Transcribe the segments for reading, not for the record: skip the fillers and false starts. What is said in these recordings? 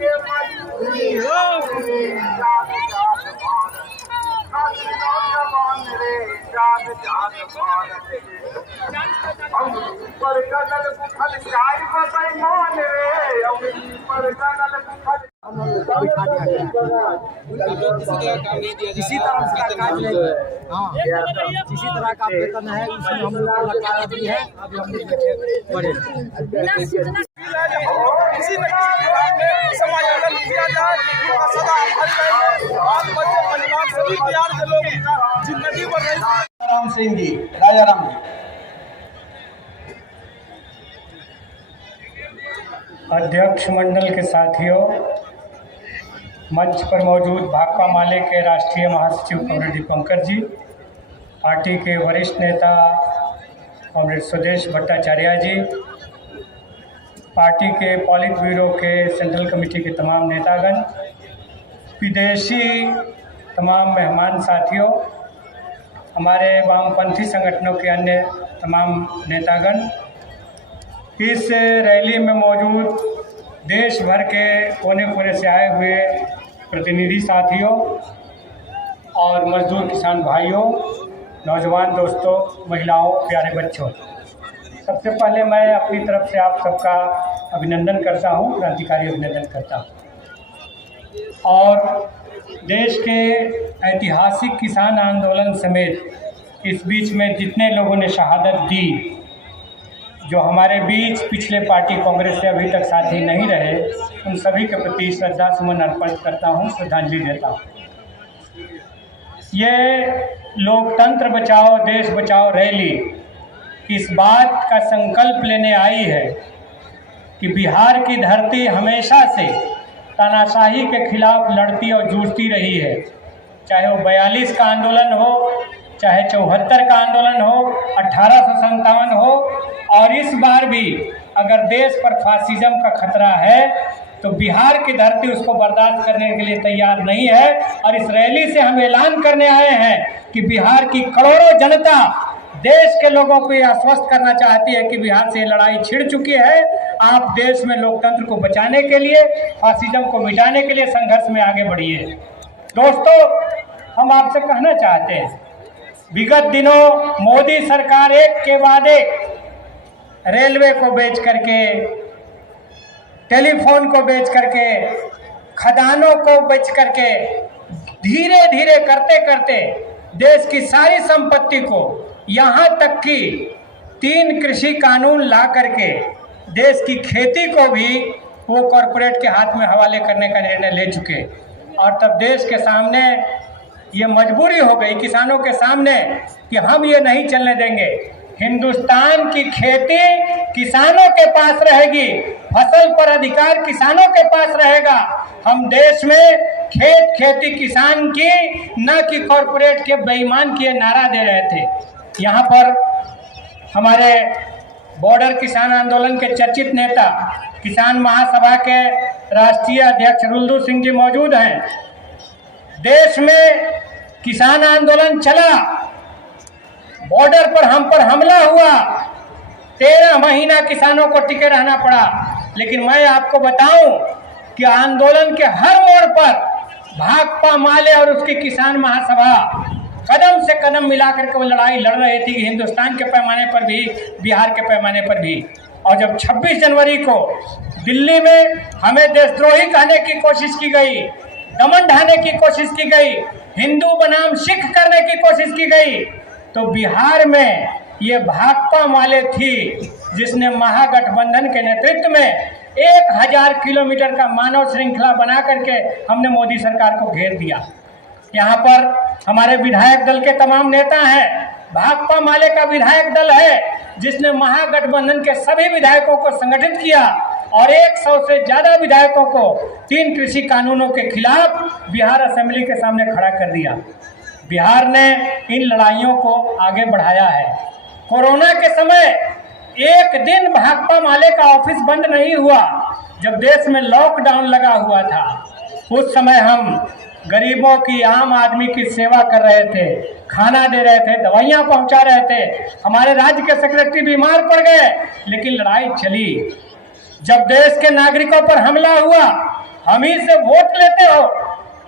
के मजबूरी हो जाग जाग भारत नौजवान रे जाग जाग भारत पर कनल बुखल जाय बेईमान रे पर कनल बुखल किसी तरह का काज नहीं है। हाँ, किसी तरह का वेतन है, इसमें हम लोग को लगा दी है। अभी हम लोग बड़े इसी समायोजन किया जाए, सदा परिवार सभी बिहार के लोग जिंदगी बन रही। राम सिंह जी, राजा राम जी। अध्यक्ष मंडल के साथियों, मंच पर मौजूद भाकपा माले के राष्ट्रीय महासचिव कॉमरेड दीपंकर जी, पार्टी के वरिष्ठ नेता कॉमरेड सुदेश भट्टाचार्य जी, पार्टी के पॉलिट ब्यूरो के सेंट्रल कमेटी के तमाम नेतागण, विदेशी तमाम मेहमान साथियों, हमारे वामपंथी संगठनों के अन्य तमाम नेतागण, इस रैली में मौजूद देश भर के कोने कोने से आए हुए प्रतिनिधि साथियों और मजदूर किसान भाइयों, नौजवान दोस्तों, महिलाओं, प्यारे बच्चों, सबसे पहले मैं अपनी तरफ से आप सबका अभिनंदन करता हूं, क्रांतिकारी अभिनंदन करता हूं। और देश के ऐतिहासिक किसान आंदोलन समेत इस बीच में जितने लोगों ने शहादत दी, जो हमारे बीच पिछले पार्टी कांग्रेस से अभी तक साथी नहीं रहे, उन सभी के प्रति श्रद्धा सुमन अर्पण करता हूं, श्रद्धांजलि देता हूं। ये लोकतंत्र बचाओ देश बचाओ रैली इस बात का संकल्प लेने आई है कि बिहार की धरती हमेशा से तानाशाही के खिलाफ लड़ती और जूझती रही है, चाहे वो 42 का आंदोलन हो, चाहे 74 का आंदोलन हो, 1857 हो, और इस बार भी अगर देश पर फासिज्म का खतरा है तो बिहार की धरती उसको बर्दाश्त करने के लिए तैयार नहीं है। और इस रैली से हम ऐलान करने आए हैं कि बिहार की करोड़ों जनता देश के लोगों को यह आश्वस्त करना चाहती है कि बिहार से लड़ाई छिड़ चुकी है। आप देश में लोकतंत्र को बचाने के लिए, फासिज्म को मिटाने के लिए संघर्ष में आगे बढ़िए। दोस्तों, हम आपसे कहना चाहते हैं, विगत दिनों मोदी सरकार एक के बाद एक रेलवे को बेच करके, टेलीफोन को बेच करके, खदानों को बेच करके, धीरे धीरे करते करते देश की सारी संपत्ति को, यहाँ तक कि 3 कृषि कानून ला करके देश की खेती को भी वो कॉरपोरेट के हाथ में हवाले करने का निर्णय ले चुके। और तब देश के सामने ये मजबूरी हो गई, किसानों के सामने, कि हम ये नहीं चलने देंगे। हिंदुस्तान की खेती किसानों के पास रहेगी, फसल पर अधिकार किसानों के पास रहेगा। हम देश में खेत खेती किसान की, न कि कॉरपोरेट के बेईमान की नारा दे रहे थे। यहाँ पर हमारे बॉर्डर किसान आंदोलन के चर्चित नेता, किसान महासभा के राष्ट्रीय अध्यक्ष रुल्लू सिंह जी मौजूद हैं। देश में किसान आंदोलन चला, बॉर्डर पर हम पर हमला हुआ, 13 महीना किसानों को टिके रहना पड़ा। लेकिन मैं आपको बताऊं कि आंदोलन के हर मोड़ पर भाकपा माले और उसकी किसान महासभा कदम से कदम मिलाकर के वो लड़ाई लड़ रही थी, हिंदुस्तान के पैमाने पर भी, बिहार के पैमाने पर भी। और जब 26 जनवरी को दिल्ली में हमें देशद्रोही कहने की कोशिश की गई, दमन ढाने की कोशिश की गई, हिंदू बनाम सिख करने की कोशिश की गई, तो बिहार में ये भाकपा माले थी जिसने महागठबंधन के नेतृत्व में 1000 किलोमीटर का मानव श्रृंखला बना करके हमने मोदी सरकार को घेर दिया। यहाँ पर हमारे विधायक दल के तमाम नेता हैं, भाकपा माले का विधायक दल है जिसने महागठबंधन के सभी विधायकों को संगठित किया और 100 से ज्यादा विधायकों को 3 कृषि कानूनों के खिलाफ बिहार असेंबली के सामने खड़ा कर दिया। बिहार ने इन लड़ाइयों को आगे बढ़ाया है। कोरोना के समय एक दिन भाकपा माले का ऑफिस बंद नहीं हुआ। जब देश में लॉकडाउन लगा हुआ था, उस समय हम गरीबों की, आम आदमी की सेवा कर रहे थे, खाना दे रहे थे, दवाइयाँ पहुँचा रहे थे। हमारे राज्य के सेक्रेटरी बीमार पड़ गए, लेकिन लड़ाई चली। जब देश के नागरिकों पर हमला हुआ हम ही से वोट लेते हो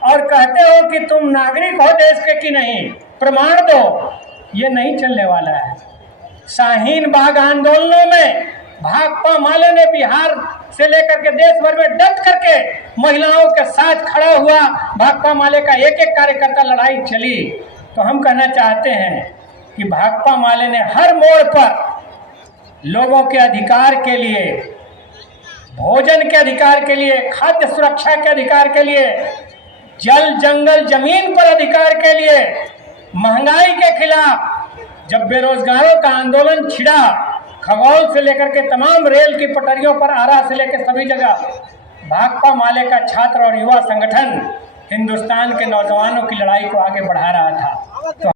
और कहते हो कि तुम नागरिक हो देश के कि नहीं, प्रमाण दो। ये नहीं चलने वाला है। शाहीन बाग आंदोलनों में भाकपा माले ने बिहार से लेकर के देश भर में डट करके महिलाओं के साथ खड़ा हुआ। भाकपा माले का एक एक कार्यकर्ता लड़ाई चली। तो हम कहना चाहते हैं कि भाकपा माले ने हर मोड़ पर लोगों के अधिकार के लिए, भोजन के अधिकार के लिए, खाद्य सुरक्षा के अधिकार के लिए, जल जंगल जमीन पर अधिकार के लिए, महंगाई के खिलाफ, जब बेरोजगारों का आंदोलन छिड़ा, खगौल से लेकर के तमाम रेल की पटरियों पर, आरा से लेकर सभी जगह भाकपा माले का छात्र और युवा संगठन हिंदुस्तान के नौजवानों की लड़ाई को आगे बढ़ा रहा था। तो